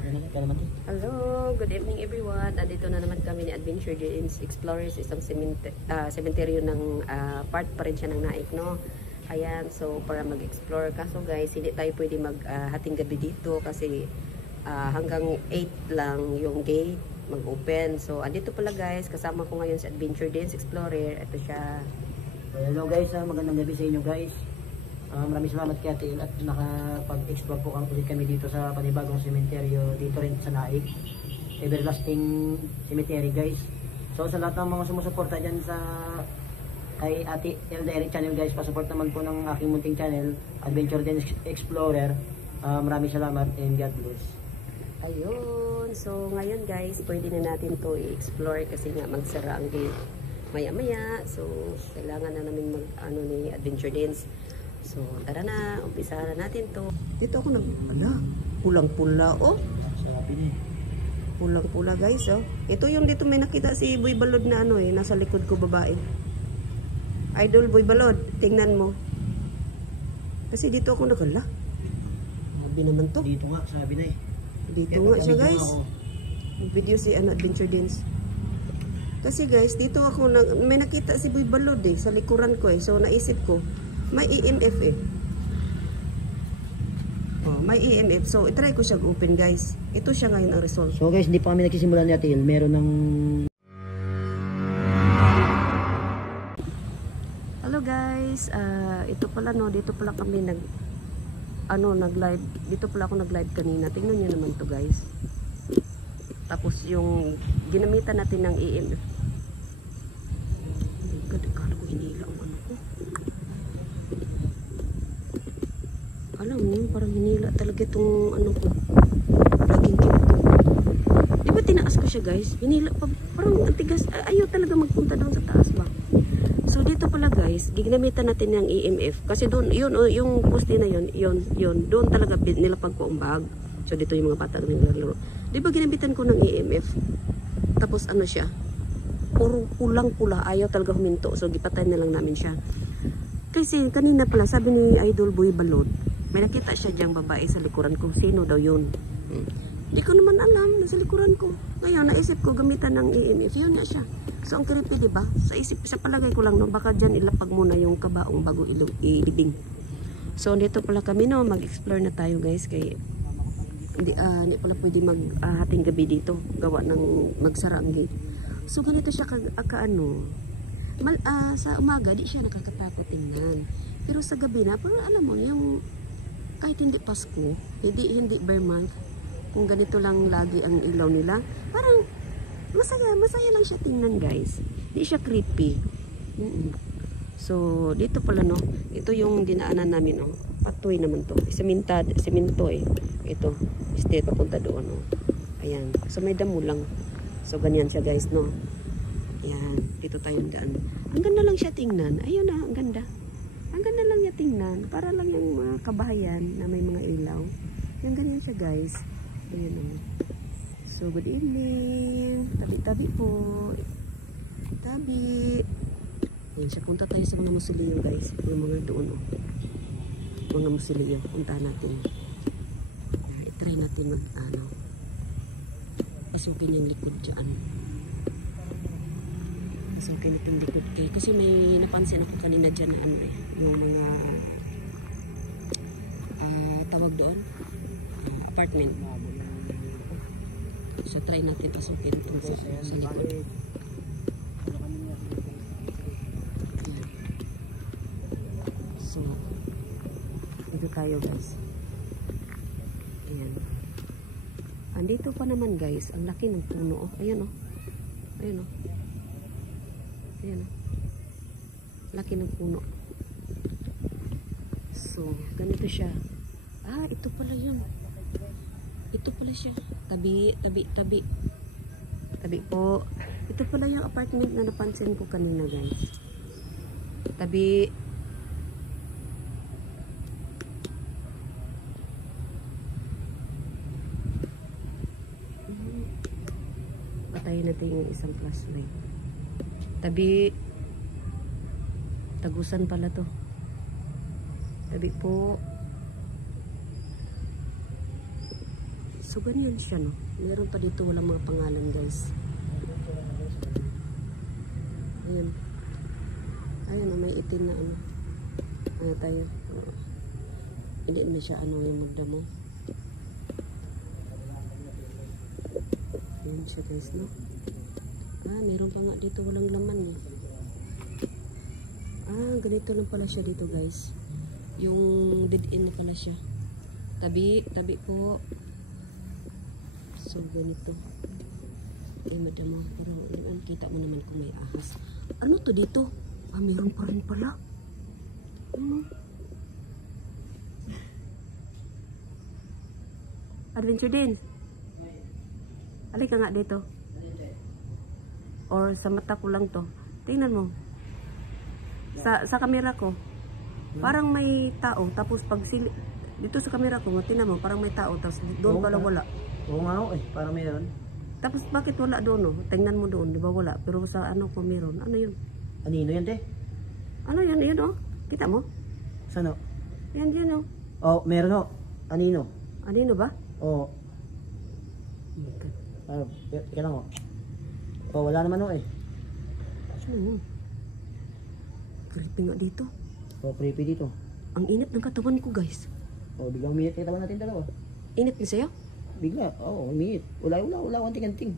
Hello, good evening everyone. Andito na naman kami ni Adventure Dreams Explorers, isang cemetery ng part pa rin siya ng Naik, no? Ayan, so para mag-explore. Kaso guys, hindi tayo pwede mag-hating gabi dito kasi hanggang 8 lang yung gate mag-open. So, andito pala guys, kasama ko ngayon si Adventure Dreams Explorer. Ito siya. Hello guys, magandang gabi sa inyo guys. Maraming salamat kay Ate Il at nakapag-explore po ulit kami dito sa panibagong sementeryo dito rin sa Naik. Everlasting Cemetery guys. So sa lahat ng mga sumusuporta dyan sa kay Ate Il Direct Channel guys, pasupport naman po ng aking munting channel, Adventure Dance Explorer. Maraming salamat and God bless. Ayun, so ngayon guys, pwede na natin to i-explore kasi nga magsara ang gate maya-maya. So kailangan na namin ni Adventure Dance. So, tara na, umpisa na natin to. Dito ako pulang-pula, oh. Pulang-pula, guys, oh. Ito yung dito may nakita si Boy Balod na nasa likod ko, babae. Idol Boy Balod, tingnan mo. Kasi dito ako Sabi naman to. Dito nga, sabi na eh. Dito nga siya, guys. Video si Adventure Dance. Kasi guys, dito ako may nakita si Boy Balod sa likuran ko So, naisip ko, may EMF Oh, may EMF. So, itry ko siya open guys. Ito siya ngayon ang result. So guys, hindi pa kami nagsisimula ni Ate Il. Meron ng... Hello guys. Ito pala dito pala kami nag-live. Dito pala ako nag-live kanina. Tingnan niyo naman to guys. Tapos yung ginamitan natin ng EMF. Akala ko hinila ang ko. Alam mo yun, parang hinila talaga itong ko. Laging kinto. Di ba tinaas ko siya guys? Hinila pa, parang antigas. Ayaw talaga magpunta doon sa taas ba? So dito pala guys, ginamitan natin ng EMF. Kasi doon, yun, yung poste na yun. Doon talaga nilapag ko ang bag. So dito yung mga bata naglalaro. Di ba ginamitan ko ng EMF? Tapos siya? Puro pulang-pula. Ayaw talaga huminto. So gipatay na lang namin siya. Kasi kanina pala, sabi ni Idol Boy Balod, may nakita siya diyang babae sa likuran ko. Sino daw yun? Hindi ko naman alam. Nasa likuran ko. Ngayon, naisip ko gamitan ng EMF. Yun nga siya. So, ang creepy, diba? Sa palagay ko lang, baka dyan ilapag muna yung kabaong bago ilibing. So, dito pala kami, mag-explore na tayo, guys. Kaya, hindi pala pwede hating gabi dito. Gawa ng magsara ang gate. So, ganito siya sa umaga, di siya nakakatakot tingnan. Pero sa gabi na, parang alam mo, yung kahit hindi Pasko, hindi bare month, kung ganito lang lagi ang ilaw nila, parang masaya lang siya tingnan guys. Hindi siya creepy. So, dito pala ito yung dinaanan namin patuloy naman to. Semento Ito, stay papunta doon Ayan. So, may damo lang. So, ganyan siya guys Ayan, dito tayong daan. Ang ganda lang siya tingnan. Ayun ang ganda. Ang ganda lang niya tingnan. Para lang yung mga kabahayan na may mga ilaw. Yung ganyan siya guys. Ayan So, good evening. Tabi-tabi po. Tabi. Ayan siya. Punta tayo sa mga musilyo guys. Yung mga doon Mga musilyo. Puntahan natin. I-try natin pasukin yung likod dyan. So, kanitong likod kayo. Kasi may napansin ako kanina dyan na yung mga tawag doon apartment. So, try natin pasukin itong sa likod. So, dito tayo guys. Ayan. Andito pa naman guys, ang laki ng puno. Ayan Ayan Ayan laki ng puno. So, ganito siya. Ito pala yun. Ito pala siya. Tabi po. Ito pala yung apartment na napansin ko kanina guys. Tabi. Patayin natin yung isang flashlight. Tabi. Tagusan pala to. Tabi po. So ganyan siya, no? Meron pa dito walang mga pangalan, guys. Ayan. Ayan, may itim na ano. Ano tayo? Hindi na siya ano yung magda mo. Ayan siya, guys, no? Meron pa nga dito walang laman, eh. Ganito lang pala siya dito, guys. Yung dead-end na pala siya. Tabi po. So, ganito. Madam, pero kita mo naman kung may ahas. Ano to dito? Meron pa rin pala. Adventure din. Alika nga dito. Or sa mata ko lang to. Tingnan mo. Sa camera ko. Parang may tao. Tapos pag dito sa camera ko, tingnan mo, parang may tao. Tapos doon pala wala. Oo nga parang mayroon. Tapos bakit wala doon, no? Tingnan mo doon, di ba wala? Pero sa ano ko meron. Ano yun? Anino yan, te? Ano yun? Yun, oh. Kita mo? Saan, Yan, yun, oh. Oh, meron, Anino. Anino ba? Oo. Ika lang, wala naman, Ano yun? Creepy nga dito. Creepy dito. Ang init ng katawan ko, guys. Biglang umiit kayo natin dalawa. Init na sa'yo? Bigla, umiit. Wala, anting-anting.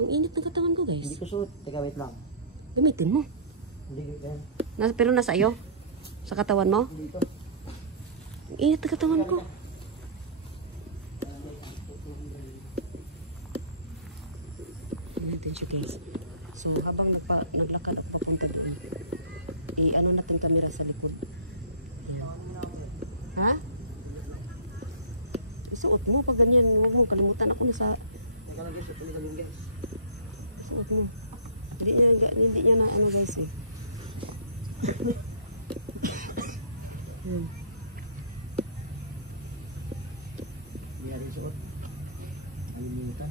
Ang init ng katawan ko, guys. Hindi ko suot. Teka, wait lang. Gamitin mo. Hindi, yan. Pero nasa iyo? Sa katawan mo? Dito. Ang init ng katawan ko. Natin siya, guys. So, habang naglakad at papunta doon, ano natin kamera sa likod. Ha? Isuot mo pag ganyan. Huwag mo kalimutan ako na sa... Teka lang, guys. Ito yung guys. Isuot mo. Hindi niya na ano, guys, eh. Hindi natin suot. Alimitan.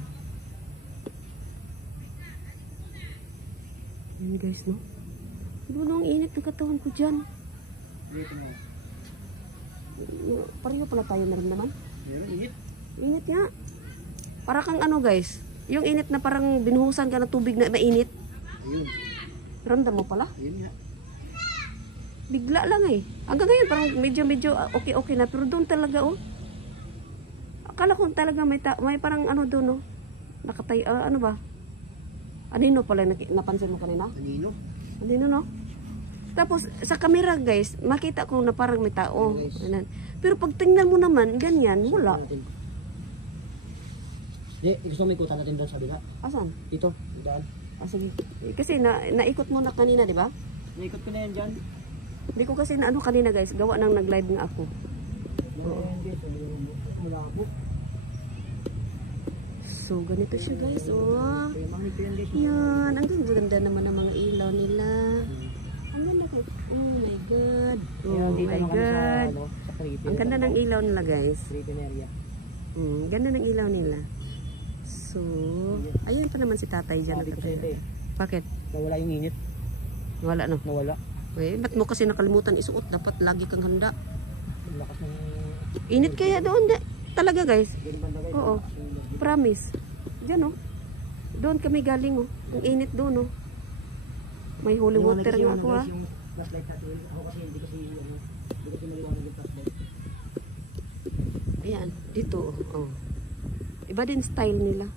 Yan, guys, no? Doon ang init ng katawan ko dyan. Dito mo. Pareho pala tayo na rin naman. Meron, init. Init nga. Para kang ano, guys. Yung init na parang binuhusan ka ng tubig na mainit. Ayun. Ramdam mo pala? Ayun nga. Bigla lang eh. Hanggang ngayon parang medyo okay na. Pero doon talaga, oh. Akala ko talaga may parang ano doon, oh. Nakatay, ano ba? Anino pala napansin mo kanina? Anino? Anino, no? Tapos, sa camera, guys, makita ko na parang may tao. Ayan. Pero pag tingnan mo naman, ganyan, wala. Hindi, gusto mo ikutan natin doon sa bila. Asan? Dito, daan. Sige. Kasi naikot mo na kanina, di ba? Naikot ko na yan dyan. Hindi ko kasi na ano kanina, guys. Gawa nang nag-live nga ako. Malabo. So, ganito siya, guys. Oh. Yan. Ang ganda naman ng mga ilaw nila. Ang ganda ko. Oh my God. Oh my God. Ang ganda ng ilaw nila, guys. Ganda ng ilaw nila. So, ayun pa naman si tatay dyan. Bakit? Nawala yung init. Wala, no? Nawala. Ba't mo kasi nakalimutan isuot? Dapat lagi kang handa. Lakas ng... Init kaya doon. Talaga, guys. Oo. Promise. Diyan, oh. Doon kami galing, oh. Ang init doon, oh. May holy water nga ako, ha. Yung flashlight natin. Ako kasi hindi kasi maliwanag yung flashlight. Ayan. Dito, oh. Iba din style nila.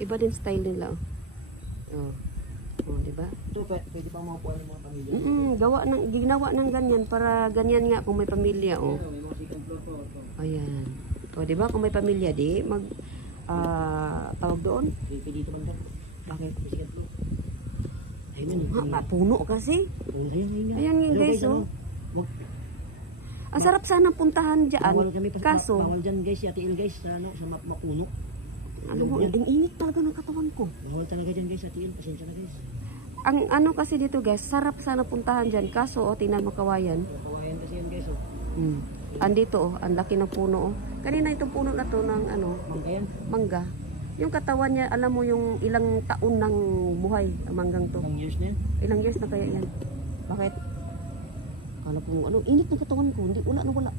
Iba din style nila, oh. Oh. Oh, diba? Ito, pwede pa makuha ng mga pamilya. Ginawa ng ganyan para ganyan nga kung may pamilya, oh. May mga second floor po. Ayan. O, diba? Kung may pamilya, di, tawag doon. Creepy dito bang Bakit? second floor. Ayun, puno kasi. Ayan nga, guys, oh. Ang sarap sana puntahan dyan. Kaso, bawal dyan, guys, Ate Il, guys, sa mapuno. ano mo, ang init talaga ng katawan ko. Bawal talaga dyan, guys, Ate Il. Pasensya na, guys. Ang ano kasi dito, guys, sarap sana puntahan dyan. Kaso, tingnan mo kawayan. Kawayan kasi yan, guys, oh. Andito, oh, ang laki ng puno, oh. Kanina itong puno na to ng ano, Mangga yan. mangga. Yung katawan niya, alam mo yung ilang taon ng buhay, ang manggang to. Ilang years na yan. Ilang years na kaya yan? Bakit? Kala ko, ano, init ng katawan ko. Hindi, wala na wala.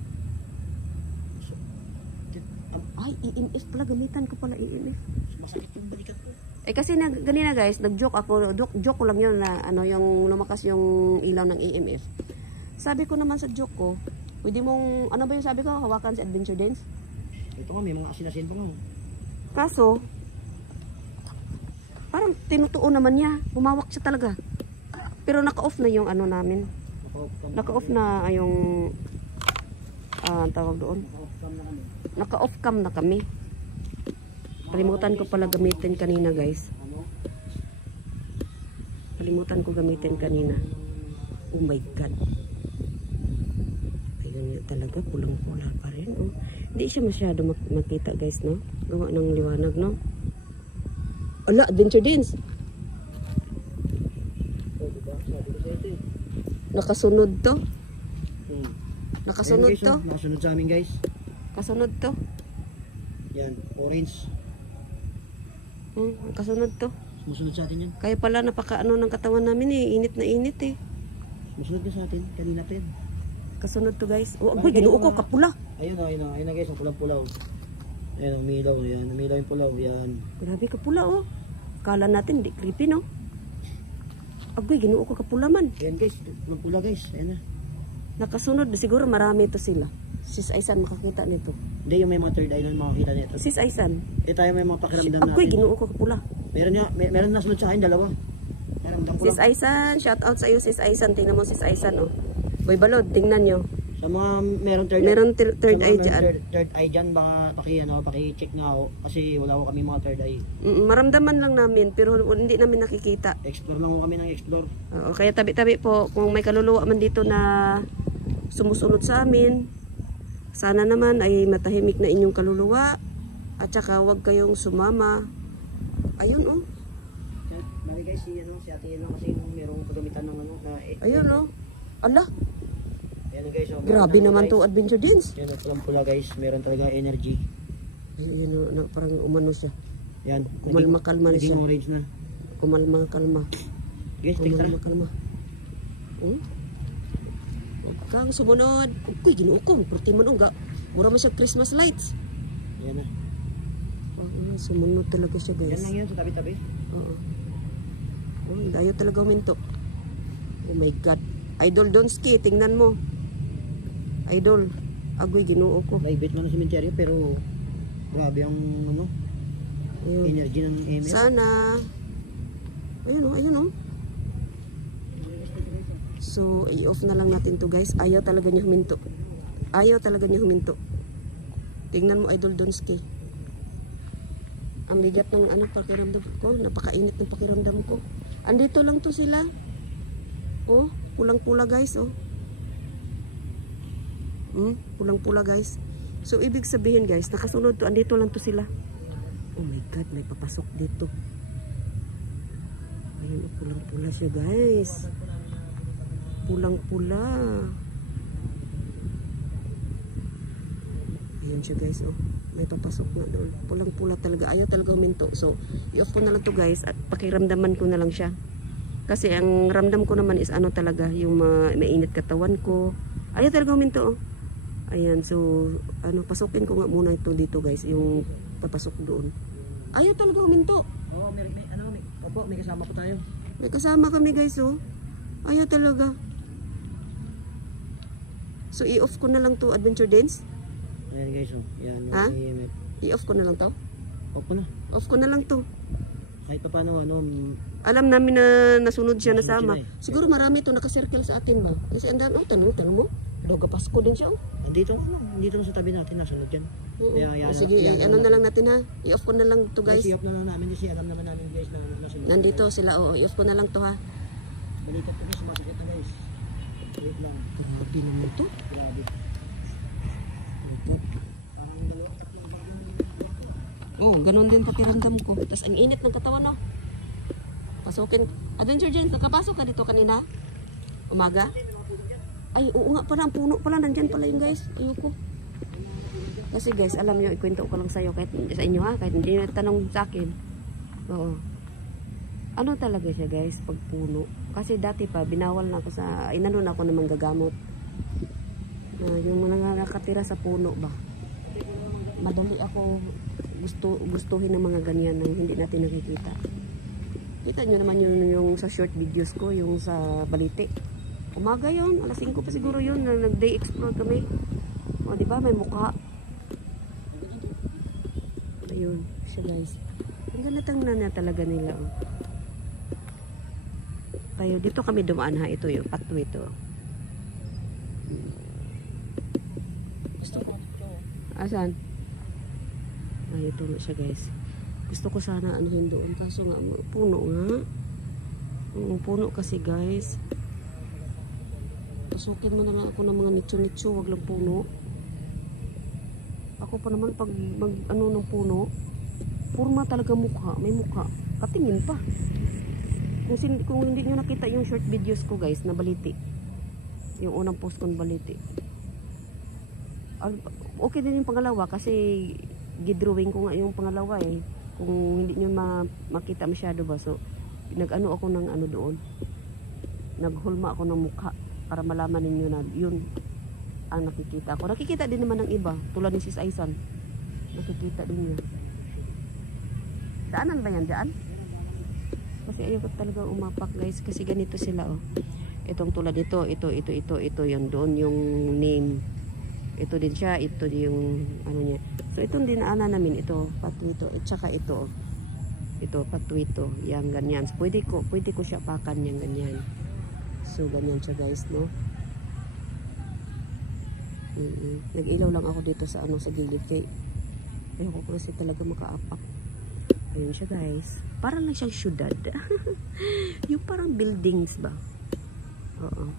Ay, EMF pala. Gamitan ko pala EMF. Masakit yung balikat ko. Eh kasi ganina guys, nag-joke ako. Joke ko lang yun na ano, yung lumakas yung ilaw ng EMF. Sabi ko naman sa joke ko, pwede mong, ano ba yung sabi ko, hawakan si Adventure Dance? Ito nga, may mga asin-asin pa nga. Kaso, parang tinutuon naman niya. Bumawak siya talaga. Pero naka-off na yung ano namin. Naka-off na yung, tawag doon. Naka-off cam na kami. Kalimutan ko pala gamitin kanina guys. Kalimutan ko gamitin kanina. Oh my god. Ayun yun talaga. Pulang-pula pa rin. Oh. Hindi siya masyado makita guys, no? Gawa ng liwanag, no? Ala, Adventure Dance. Nakasunod to. Nakasunod guys, to. Nakasunod sa amin guys. Kasunod to. Yan, orange. Kasunod to. Sumusunod sa atin yan. Kaya pala napaka-ano ng katawan namin eh. Init na init eh. Sumusunod ka sa atin. Kanina pa yan. Kasunod to guys. Oh, agoy, ginuo ko kapula. Ayun na guys, ang pulang-pulaw. Ayun, umilaw. Yan, umilaw yung pulaw. Yan. Grabe kapula oh. Kala natin di creepy no. Agoy, ginuo ko kapula man. Yan guys, pulang-pula guys. Ayan na. Nakasunod. Siguro marami to sila. Sis Aisan makakita nito. Hindi, yung may mga third eye na makakita nito. Sis Aisan. Tayo may mga pakiramdam natin. Agoy, ginuo ko kapula. Meron na sunod sa akin, dalawa. Pakiramdam ko Sis lang. Aisan, shout out sa iyo Sis Aisan. Tingnan mo Sis Aisan oh. Boy Balod, tingnan nyo. Sa mga meron Third eye dyan. Third eye dyan, baka paki-check nga ako. Kasi wala ko kami mga third eye. Maramdaman lang namin pero hindi namin nakikita. Explore lang ko kami ng explore. Oo, kaya tabi-tabi po kung may kaluluwa man dito na sumusunod sa amin. Sana naman ay matahimik na inyong kaluluwa at saka huwag kayong sumama. Ayun oh. Mali guys, si Ate Yelo kasi merong kagamitan ng Ayun oh. Ala, Ayan guys, grabe naman to Adventure Dance. Yan, pulang-pula guys, meron talaga energy. Ayun oh, parang umano siya. Yan, Kumalma-kalma na siya. naging orange na. Kumalma-kalma. Guys, tingnan. Kumalma-kalma. Oh. Kang sumunod. Uy, ginuo ko. Perti mo nung ga. Mura mo siya Christmas lights. Yan na. Sumunod talaga siya guys. Yan lang yan sa tabi-tabi. Oo. Oh, ayaw talaga huminto. Oh my god. Idol Donski, tingnan mo. Idol. Agoy, ginuo ko. Private man ang sementeryo pero grabe ang Ayun. energy ng EMF. Sana. Ayun oh, ayun oh. So, i-off na lang natin to guys. Ayaw talaga niya huminto. Ayaw talaga niya huminto. Tingnan mo Idol Donski. Ang bigat ng pakiramdam ko. Napakainit ng pakiramdam ko. Andito lang to sila. Oh, pulang-pula guys oh. Pulang-pula guys. So, ibig sabihin guys, nakasunod to. Andito lang to sila. Oh my god, may papasok dito. Ayun, oh, pulang-pula siya guys. Pulang-pula. Ayan siya guys oh. May papasok na doon. Pulang-pula talaga. Ayaw talaga huminto. So, i-off ko na lang to guys at pakiramdaman ko na lang siya. Kasi ang ramdam ko naman is talaga yung mainit katawan ko. Ayaw talaga huminto oh. Ayan, so pasukin ko nga muna ito dito guys, yung papasok doon. Ayaw talaga huminto. Oh, may kasama po tayo. May kasama kami guys oh. Ayaw talaga. So i-off ko na lang to Adventure Dance. Yan guys oh. Yan yung Ha? EMF. I-off ko na lang to. Off ko na. Off ko na lang to. Kahit pa paano Alam namin na nasunod siya nasama. Nasunod siya Siguro marami to nakasircle sa atin ba. Kasi andan oh, tanong mo. Doga Pasko din siya oh. Nandito lang sa tabi natin, nasunod yan. Sige, ano na lang natin ha. I-off ko na lang to guys. I-off na lang namin kasi alam naman namin guys na nasunod. Nandito sila oh. I-off ko na lang to ha. Balikat ko guys, sumasakit na guys. Wait lang. Grabe naman to. Grabe. Oh, ganun din pakiramdam ko. Tapos ang init ng katawan no. Pasukin. Adventure Dance, nakapasok ka dito kanina? Umaga? Ay, oo nga pala, ang puno pala, nandyan pala yung guys. Ayoko. Kasi guys, alam nyo, ikwento ko lang sa'yo, kahit sa inyo ha, kahit hindi nyo tanong sa akin. Oo. Ano talaga siya guys, pag puno? Kasi dati pa, binawal na ako inanon ako ng manggagamot. Yung mga nakatira sa puno ba? madali ako gustuhin ng mga ganyan nang hindi natin nakikita. Kita nyo naman yung sa short videos ko, yung sa Balite. Umaga yun, alas 5 pa siguro yun na nag-day explore kami. O, diba? May mukha. Ayun, siya guys. Ang ganda na talaga nila. Oh. Tayo, dito kami dumaan ha. Ito yung pathway to. Gusto ko ito. Asan? Ay, ito nga siya guys. Gusto ko sana anuhin doon. Kaso nga, puno nga. Puno kasi guys. Pasukin mo na lang ako ng mga nicho-nicho. Wag lang puno. Ako pa naman pag ano ng puno, purma talaga mukha. May mukha. Katingin pa. Kung hindi nyo nakita yung short videos ko guys, na Balite. Yung unang post ko na Balite. Okay din yung pangalawa kasi gidrawing ko nga yung pangalawa eh. Kung hindi nyo makita masyado ba. So, nag-ano ako ng ano doon. Naghulma ako ng mukha para malaman ninyo na yun ang nakikita ko. Nakikita din naman ng iba. Tulad ni Sis Aisan. Nakikita din yun. Daanan ba yan? Daan? Kasi ayoko talaga umapak guys. Kasi ganito sila oh. Itong tulad ito. Ito yan doon yung name. Ito din siya, ito yung ano niya. So itong dinaanan namin ito, patwito, at saka ito. Ito patwito, yang ganyan. So, pwede ko siya pakan yang ganyan. So ganyan siya guys, no. Nag-ilaw lang ako dito sa ano sa gilid kay ayoko ko kasi talaga makaapak. Ayun siya guys. Parang lang siyang syudad. Yung parang buildings ba? Oo.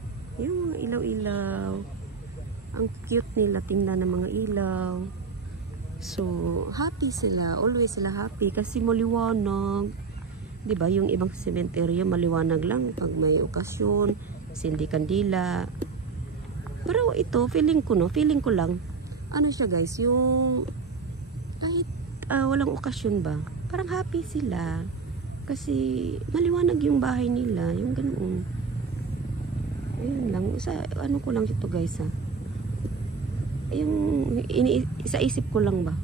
Yung ilaw-ilaw. Ang cute nila tingnan ng mga ilaw. So, happy sila. Always sila happy kasi maliwanag. 'Di ba? Yung ibang sementeryo maliwanag lang pag may okasyon, sindi kandila. Pero ito, feeling ko lang. Ano siya guys, yung kahit walang okasyon ba, parang happy sila. Kasi maliwanag yung bahay nila, yung ganoon. Ayun lang. Ano ko lang ito guys ha. Yung isa-isip ko lang ba?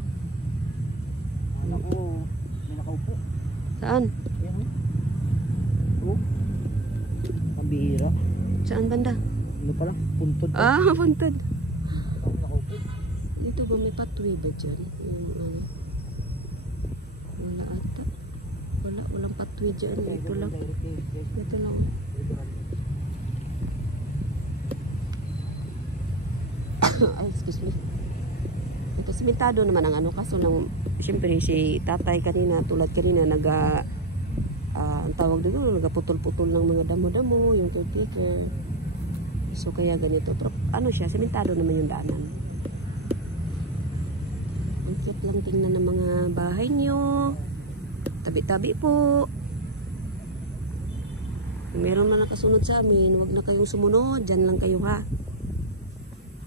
Ako, may nakaupo. Saan? Ayan o. Oh. Pambihira. Saan banda? Ano pala? Puntod. Puntod. Ako nakaupo. Dito ba may pathway ba dyan? Wala ata. Walang pathway dyan. Ito lang. Ito lang. Ay, excuse me. Ito, simentado naman ang ano. Kaso lang, syempre, si tatay kanina, tulad kanina, ang tawag dito, nagaputol-putol ng mga damo-damo, yung caretaker. So, kaya ganito. Pero, ano siya, simentado naman yung daanan. Ang cute lang tingnan ng mga bahay nyo. Tabi-tabi po. Kung meron man nakasunod sa amin, huwag na kayong sumunod. Diyan lang kayo ha.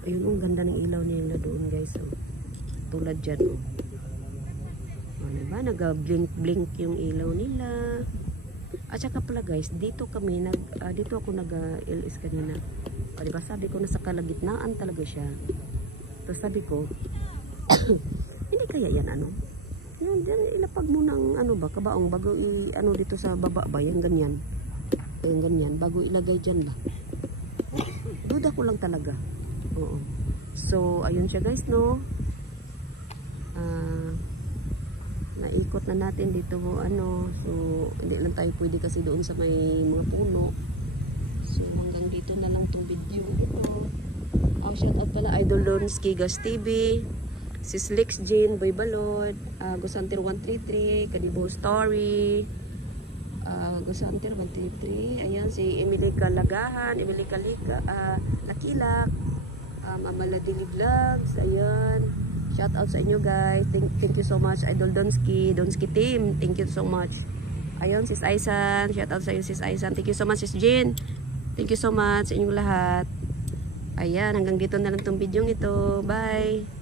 Ayun, ang ganda ng ilaw nila doon guys. Oh. Tulad dyan. Oh. Diba? Nag-blink-blink yung ilaw nila. At saka pala guys, dito ako nag-LS kanina. O, diba? Sabi ko nasa kalagitnaan talaga siya. Tapos sabi ko, hindi kaya yan ano? Yan, ilapag mo ng ano ba, kabaong bago ano dito sa baba ba, yung ganyan. Yung ganyan, bago ilagay dyan ba. Duda ko lang talaga. Oo. So, ayun siya guys, no? Naikot na natin dito, ano. So, hindi lang tayo pwede kasi doon sa may mga puno. So, hanggang dito na lang itong video. Shout out pala, Idol Donski, Gas TV, Sis Lex Jean, Boy Balod, Gusantir 133, Kadibo Story, Gusantir 133, ayan, si Emily Kalagahan, Emily Kalika, Nakilak, Amaladi Vlogs, ayan. Shout out sa inyo guys. Thank you so much Idol Donski team. Thank you so much. Ayun, Sis Aisan. Shout out sa inyo Sis Aisan. Thank you so much Sis Jean. Thank you so much sa inyong lahat. Ayan, hanggang dito na lang tong video ito. Bye.